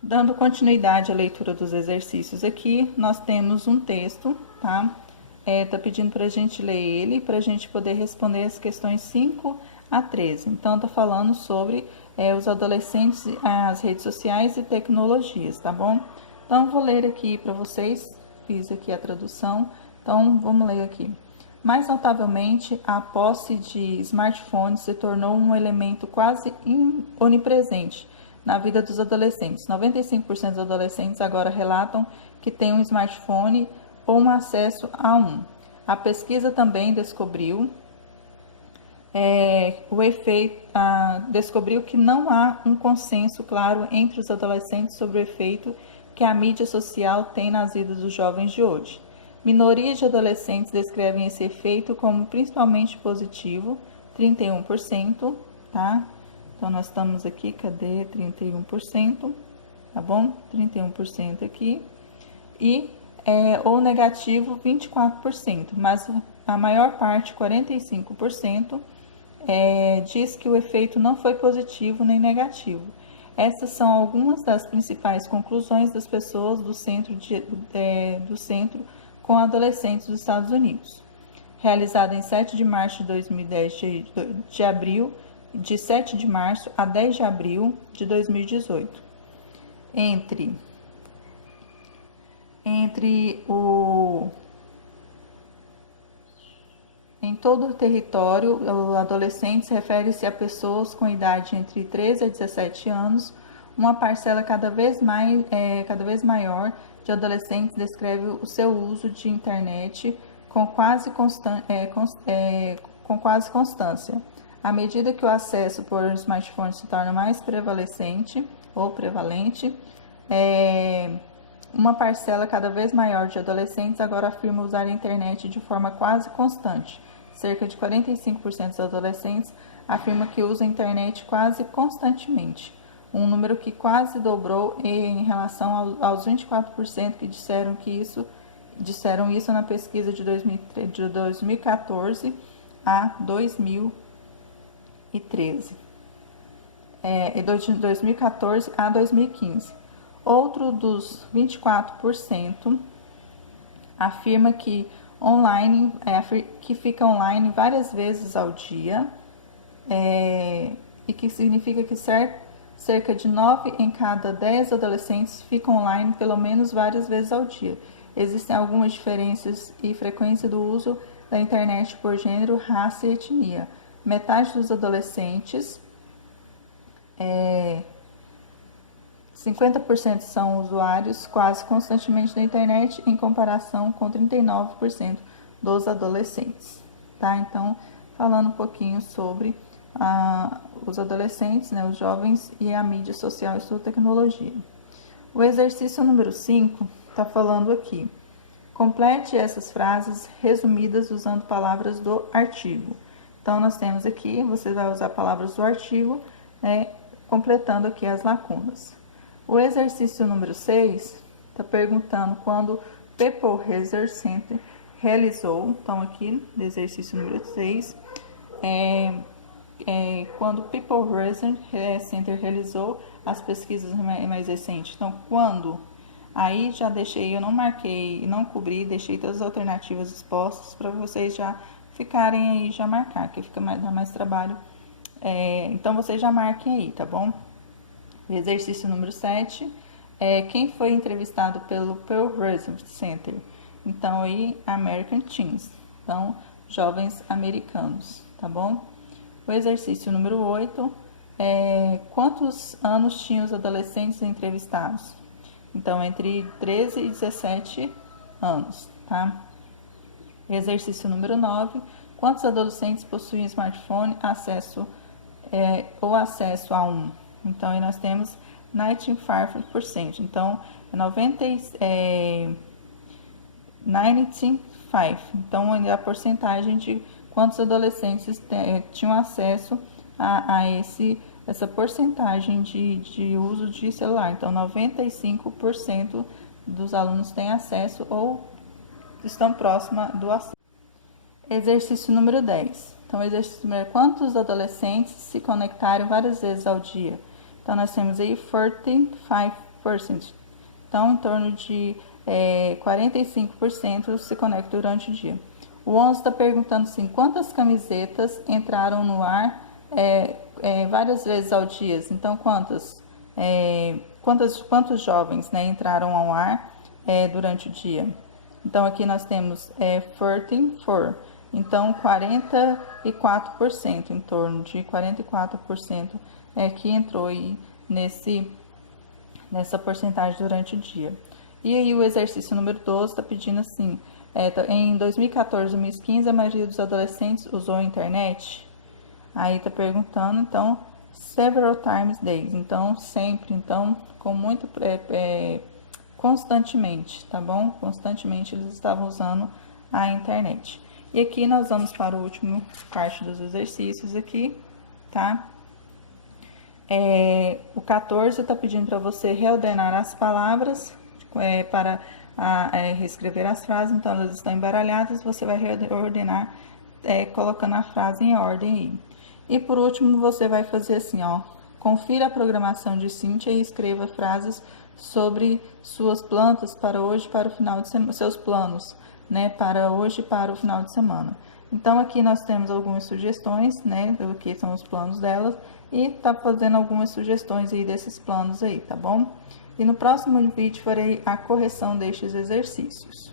Dando continuidade à leitura dos exercícios aqui, nós temos um texto, tá? Tá pedindo para a gente ler ele, para a gente poder responder as questões 5 a 13. Então, tá falando sobre os adolescentes, as redes sociais e tecnologias, tá bom? Então, vou ler aqui para vocês, fiz aqui a tradução, então vamos ler aqui. Mais notavelmente, a posse de smartphones se tornou um elemento quase onipresente na vida dos adolescentes. 95% dos adolescentes agora relatam que têm um smartphone ou um acesso a um. A pesquisa também descobriu descobriu que não há um consenso claro entre os adolescentes sobre o efeito que a mídia social tem nas vidas dos jovens de hoje. Minorias de adolescentes descrevem esse efeito como principalmente positivo, 31%, tá? Então, nós estamos aqui, cadê? 31%, tá bom? 31% aqui. E ou negativo, 24%, mas a maior parte, 45%, diz que o efeito não foi positivo nem negativo. Essas são algumas das principais conclusões das pessoas do centro com adolescentes dos Estados Unidos. Realizada em 7 de março de 2010, de 7 de março a 10 de abril de 2018. Em todo o território, adolescentes refere-se a pessoas com idade entre 13 a 17 anos. Uma parcela cada vez maior de adolescentes descreve o seu uso de internet com quase constância. À medida que o acesso por smartphone se torna mais prevalente, uma parcela cada vez maior de adolescentes agora afirma usar a internet de forma quase constante. Cerca de 45% dos adolescentes afirma que usam a internet quase constantemente, um número que quase dobrou em relação aos 24% que disseram isso na pesquisa de 2014 a 2013. De 2014 a 2015. Outro dos 24% afirma que fica online várias vezes ao dia, e que significa que cerca de 9 em cada 10 adolescentes ficam online pelo menos várias vezes ao dia. Existem algumas diferenças e frequência do uso da internet por gênero, raça e etnia. Metade dos adolescentes 50% são usuários quase constantemente da internet, em comparação com 39% dos adolescentes. Tá? Então, falando um pouquinho sobre os adolescentes, né, os jovens e a mídia social e sua tecnologia. O exercício número 5 está falando aqui. Complete essas frases resumidas usando palavras do artigo. Então, nós temos aqui, você vai usar palavras do artigo, né, completando aqui as lacunas. O exercício número 6 está perguntando quando People Research Center realizou, então aqui no exercício número 6, quando People Research Center realizou as pesquisas mais recentes. Então, quando? Aí já deixei, eu não marquei, não cobri, deixei todas as alternativas expostas para vocês já ficarem aí, já marcar, que dá mais trabalho. Então, vocês já marquem aí, tá bom? O exercício número 7 quem foi entrevistado pelo Pew Research Center? Então, aí, American Teens. Então, jovens americanos, tá bom? O exercício número 8 quantos anos tinham os adolescentes entrevistados? Então, entre 13 e 17 anos, tá? Exercício número 9, quantos adolescentes possuem smartphone ou acesso a um? Então, aí nós temos 95%. Então, 95%. Então, a porcentagem de quantos adolescentes tinham acesso a essa porcentagem de uso de celular. Então, 95% dos alunos têm acesso ou estão próxima do acesso. Exercício número 10. Então, exercício número quantos adolescentes se conectaram várias vezes ao dia? Então, nós temos aí Então, em torno de 45% se conecta durante o dia. O 11 está perguntando assim, quantas camisetas entraram no ar várias vezes ao dia? Então, quantos jovens, né, entraram ao ar durante o dia? Então, aqui nós temos 44. Então, 44%, em torno de 44% que entrou aí nessa porcentagem durante o dia. E aí o exercício número 12 está pedindo assim, em 2014 e 2015 a maioria dos adolescentes usou a internet? Aí está perguntando, então, several times days, então sempre, então, com muito, constantemente, tá bom? Constantemente eles estavam usando a internet. E aqui nós vamos para o último parte dos exercícios aqui, tá? O 14 está pedindo para você reordenar as palavras para reescrever as frases, então elas estão embaralhadas, você vai reordenar colocando a frase em ordem aí. E por último, você vai fazer assim, ó, confira a programação de Cíntia e escreva frases sobre suas plantas para hoje, para o final de semana, seus planos, né, para hoje e para o final de semana. Então, aqui nós temos algumas sugestões, né, do que são os planos delas, e tá fazendo algumas sugestões aí desses planos aí, tá bom? E no próximo vídeo farei a correção destes exercícios.